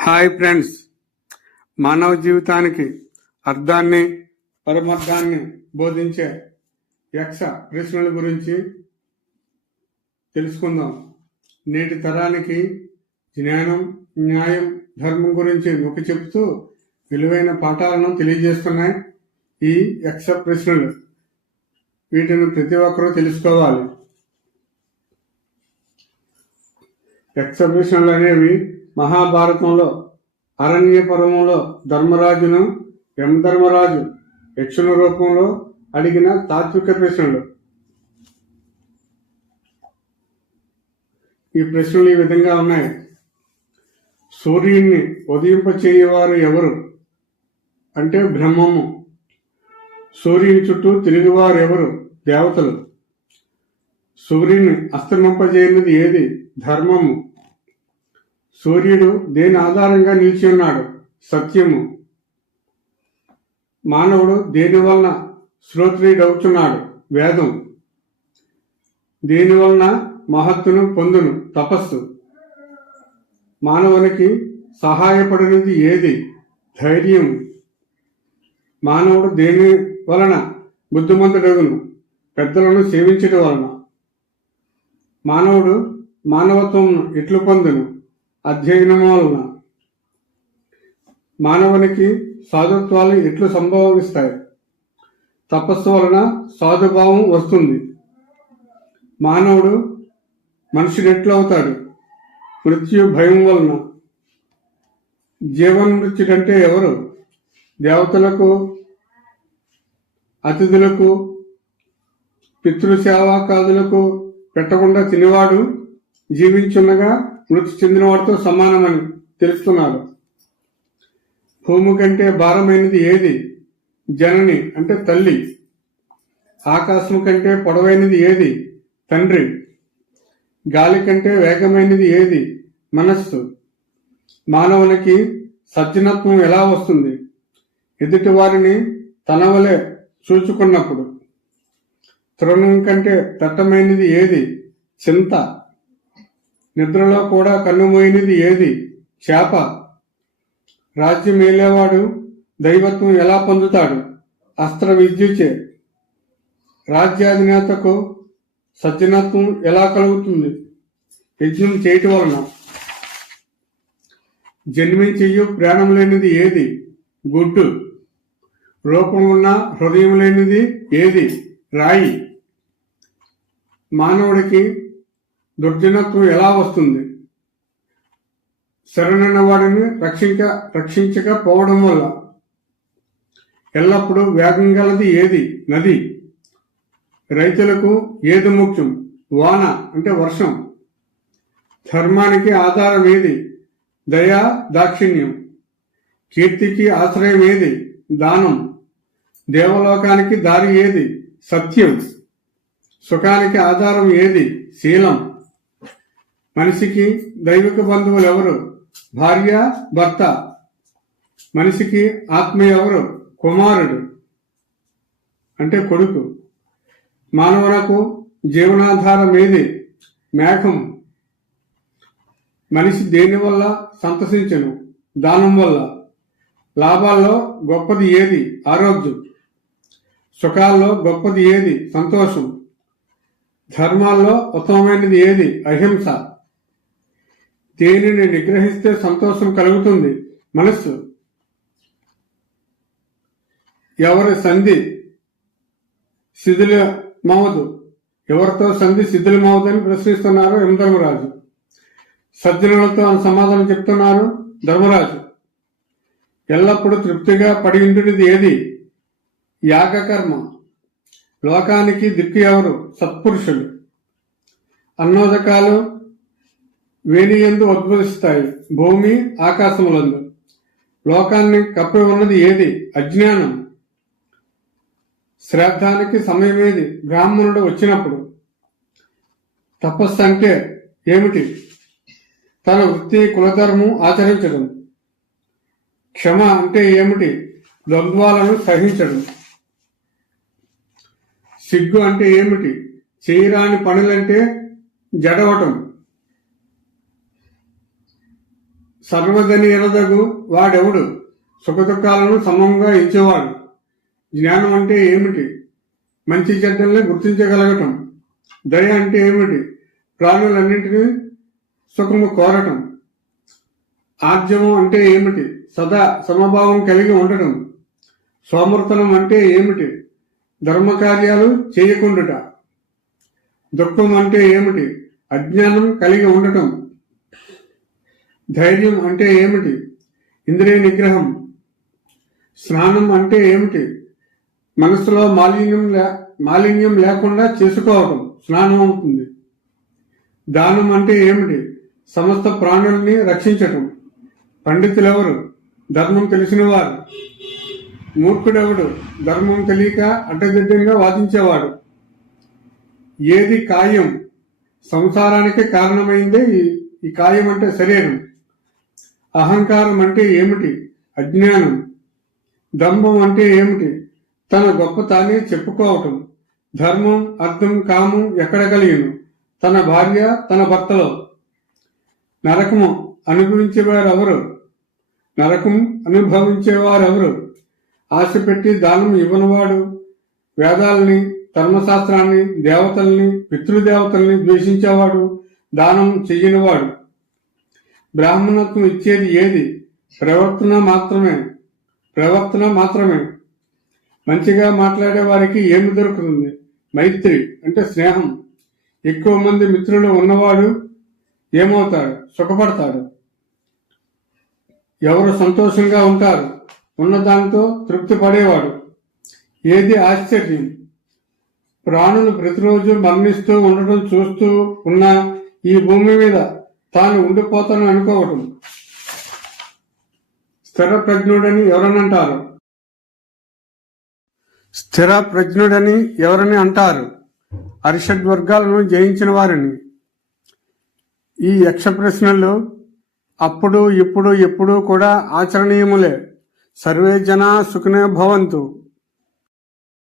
Hi friends, మానవ జీవితానికి అర్థాన్ని పరమార్థాన్ని బోధించే యక్ష ప్రశ్నల గురించి తెలుసుకుందాం. నేటి తరానికి జ్ఞానం, న్యాయం, ధర్మం గురించి నొక్కి చెప్తూ విలువైన పాఠాలను తెలియజేస్తున్నాయి ఈ యక్ష ప్రశ్నలు. వీటిని ప్రతి ఒక్కరూ తెలుసుకోవాలి. యక్ష ప్రశ్నలు అనేవి మహాభారతంలో అరణ్య పర్వంలో ధర్మరాజును యమధర్మరాజు యక్షుని రూపంలో అడిగిన తాత్విక ప్రశ్నలు. ఈ ప్రశ్నలు ఈ విధంగా ఉన్నాయి. సూర్యుడిని ఉదయింపచేయేవారు ఎవరు అంటే బ్రహ్మము. సూర్యుని చుట్టూ తిరిగివారు ఎవరు? దేవతలు. సూర్యుని అస్తమింపజేయనిది ఏది? ధర్మము. సూర్యుడు దేని ఆధారంగా నిలిచి ఉన్నాడు? సత్యము. మానవుడు దేని వలన శ్రోత్రియుడవుతున్నాడు? వేదం. దేని వలన మహత్తును పొందును? తపస్సు. మానవునికి సహాయపడినది ఏది? ధైర్యం. మానవుడు దేని వలన బుద్ధిమంతుడగును? పెద్దలను సేవించడం వలన. మానవుడు మానవత్వం ఎట్లు పొందును? అధ్యయనం వలన. మానవునికి సాధుత్వాలు ఎట్లు సంభవిస్తాయి? తపస్సు వలన సాధుభావం వస్తుంది. మానవుడు మనుషుడు ఎట్లవుతాడు? మృత్యు భయం వలన. జీవన్మృత్యుడంటే ఎవరు? దేవతలకు, అతిథులకు, పితృసేవాకాదులకు పెట్టకుండా తినేవాడు జీవించుండగా మృతి చెందినవాడితో సమానమని తెలుస్తున్నారు. భూమి కంటే భారమైనది ఏది? జనని అంటే తల్లి. ఆకాశం కంటే పొడవైనది ఏది? తండ్రి. గాలి కంటే వేగమైనది ఏది? మనస్సు. మానవునికి సజ్జనత్వం ఎలా వస్తుంది? ఎదుటి వారిని తన వలె చూచుకున్నప్పుడు. తృణం కంటే దట్టమైనది ఏది? చింత. నిద్రలో కూడా కన్నుమోయినది ఏది? చేప. రాజ్యం ఏలేవాడు దైవత్వం ఎలా పొందుతాడు? అస్త్ర విద్యుచే. రాజ్యాధినేతకు సజ్జనత్వం ఎలా కలుగుతుంది? యజ్ఞం చేయటం వలన. జన్మించయ్యు ప్రాణం లేనిది ఏది? గుడ్డు. రూపం ఉన్న హృదయం లేనిది ఏది? రాయి. మానవుడికి దుర్జనత్వం ఎలా వస్తుంది? శరణైన వాడిని రక్షించకపోవడం వల్ల. ఎల్లప్పుడూ వేగం గలది ఏది? నది. రైతులకు ఏది ముఖ్యం? వాన అంటే వర్షం. ధర్మానికి ఆధారం ఏది? దయా దాక్షిణ్యం. కీర్తికి ఆశ్రయం ఏది? దానం. దేవలోకానికి దారి ఏది? సత్యం. సుఖానికి ఆధారం ఏది? శీలం. మనిషికి దైవిక బంధువులు ఎవరు? భార్య, భర్త. మనిషికి ఆత్మ ఎవరు? కుమారుడు అంటే కొడుకు. మానవులకు జీవనాధారం ఏది? మేఘం. మనిషి దేని వల్ల సంతసించను? దానం వల్ల. లాభాల్లో గొప్పది ఏది? ఆరోగ్యం. సుఖాల్లో గొప్పది ఏది? సంతోషం. ధర్మాల్లో ఉత్తమమైనది ఏది? అహింస. దేనిని నిగ్రహిస్తే సంతోషం కలుగుతుంది? మనస్సు. ఎవరి సంధి శిథిలమవదు? ఎవరితో సంధి శిథిలమవదని ప్రశ్నిస్తున్నారు యమధర్మరాజు. సజ్జనులతో సమాధానం చెప్తున్నారు ధర్మరాజు. ఎల్లప్పుడూ తృప్తిగా పడి ఉంటున్నది ఏది? యాగకర్మ. లోకానికి దిక్కు ఎవరు? సత్పురుషులు. అన్నోదకాలు వేణియందు ఉద్భవిస్తాయి, భూమి ఆకాశములందు. లోకాన్ని కప్పి ఉన్నది ఏది? అజ్ఞానం. శ్రాద్ధానికి సమయం ఏది? బ్రాహ్మణుడు వచ్చినప్పుడు. తపస్సు అంటే ఏమిటి? తన వృత్తి కులధర్మం ఆచరించడం. క్షమ అంటే ఏమిటి? ద్వంద్వాలను సహించడం. సిగ్గు అంటే ఏమిటి? చేయరాని పనులంటే జడవటం. సర్వదని ఎరదగు వాడెవడు, సుఖదుఖాలను సమంగా ఇచ్చేవాడు. జ్ఞానం అంటే ఏమిటి? మంచి చెడ్డల్ని గుర్తించగలగటం. దయ అంటే ఏమిటి? ప్రాణులన్నింటినీ సుఖము కోరటం. ఆర్జవం అంటే ఏమిటి? సదా సమభావం కలిగి ఉండటం. సోమర్తనం అంటే ఏమిటి? ధర్మకార్యాలు చేయకుండుట. దుఃఖం అంటే ఏమిటి? అజ్ఞానం కలిగి ఉండటం. ధైర్యం అంటే ఏమిటి? ఇంద్రియ నిగ్రహం. స్నానం అంటే ఏమిటి? మనసులో మాలిన్యం లేకుండా చేసుకోవటం స్నానం అవుతుంది. దానం అంటే ఏమిటి? సమస్త ప్రాణుల్ని రక్షించటం. పండితులెవరు? ధర్మం తెలిసినవారు. మూర్ఖుడెవడు? ధర్మం తెలియక అడ్డదిడ్డంగా వాదించేవాడు. ఏది కాయం? సంసారానికి కారణమైందే ఈ కాయం అంటే శరీరం. అహంకారం అంటే ఏమిటి? అజ్ఞానం. దంభం అంటే ఏమిటి? తన గొప్ప తానే చెప్పుకోవటం. ధర్మం, అర్థం, కామం ఎక్కడ కలిగిను? తన భార్య, తన భర్తలో. నరకము అనుభవించేవారెవరు? అనుభవించేవారెవరు? ఆశ పెట్టి దానం ఇవ్వనివాడు. వేదాలని, ధర్మశాస్త్రాన్ని, దేవతల్ని, పితృదేవతల్ని ద్వేషించేవాడు. దానం చెయ్యనివాడు. బ్రాహ్మణత్వం ఇచ్చేది ఏది? ప్రవర్తన మాత్రమే. మంచిగా మాట్లాడే వారికి ఏమి దొరుకుతుంది? మైత్రి అంటే స్నేహం. ఎక్కువ మంది మిత్రులు ఉన్నవాడు ఏమవుతాడు? సుఖపడతాడు. ఎవరు సంతోషంగా ఉంటారు? ఉన్నదాంతో తృప్తి పడేవాడు. ఏది ఆశ్చర్యం? ప్రాణులు ప్రతిరోజు మరణిస్తూ ఉండటం చూస్తూ ఉన్న ఈ భూమి మీద తాను ఉండిపోతానని అనుకోవటం. స్థిర ప్రజ్ఞుడని ఎవరని అంటారు? అరిషడ్వర్గాలను జయించిన వారిని. ఈ యక్ష ప్రశ్నలు అప్పుడు, ఇప్పుడు, ఎప్పుడు కూడా ఆచరణీయములే. సర్వే జనా సుఖినో భవంతు.